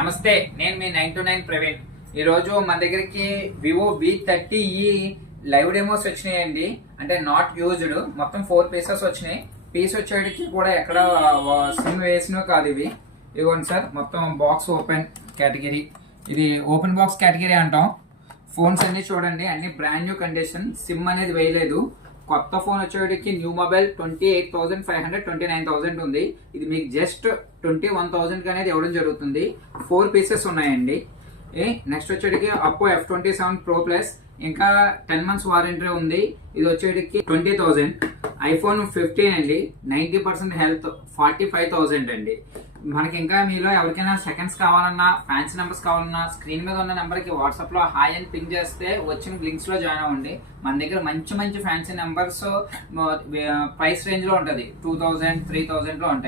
నమస్తే, నేను మీ 929 ప్రవీణ్. ఈరోజు మన దగ్గరికి వివో V30e లైవ్ డెమోస్ వచ్చినాయండి. అంటే నాట్ యూజ్డ్, మొత్తం 4 పీసెస్ వచ్చినాయి. పీస్ వచ్చేటికి కూడా ఎక్కడ సిమ్ వేసినో కాదు ఇవి. ఇదిగోండి సార్, మొత్తం బాక్స్ ఓపెన్ కేటగిరీ. ఇది ఓపెన్ బాక్స్ కేటగిరీ అంటాం. ఫోన్స్ అన్ని చూడండి, అన్ని బ్రాండ్ న్యూ కండిషన్. సిమ్ అనేది వేయలేదు. కొత్త ఫోన్ వచ్చేటికి న్యూ మొబైల్ 28,500 29,000 ఉంది. ఇది మీకు జస్ట్ 21,000 అనేది ఇవ్వడం జరుగుతుంది. 4 పీసెస్ ఉన్నాయండి. నెక్స్ట్ వచ్చేటికి అప్పో F27 Pro ప్లస్, ఇంకా 10 months వారంటీ ఉంది. ఇది వచ్చేటికి 20,000. ఐఫోన్ 15 అండి, 90% హెల్త్, 45,000 అండి. మనకి ఇంకా మీలో ఎవరికైనా సెకండ్స్ కావాలన్నా, ఫ్యాన్సీ నెంబర్స్ కావాలన్నా, స్క్రీన్ మీద ఉన్న నెంబర్కి వాట్సాప్లో హాయ్ అని పింక్ చేస్తే వచ్చిన లింక్స్లో జాయిన్ అవ్వండి. మన దగ్గర మంచి మంచి ఫ్యాన్సీ నెంబర్స్ ప్రైస్ రేంజ్లో ఉంటుంది. 2,000 3,000లో ఉంటాయి.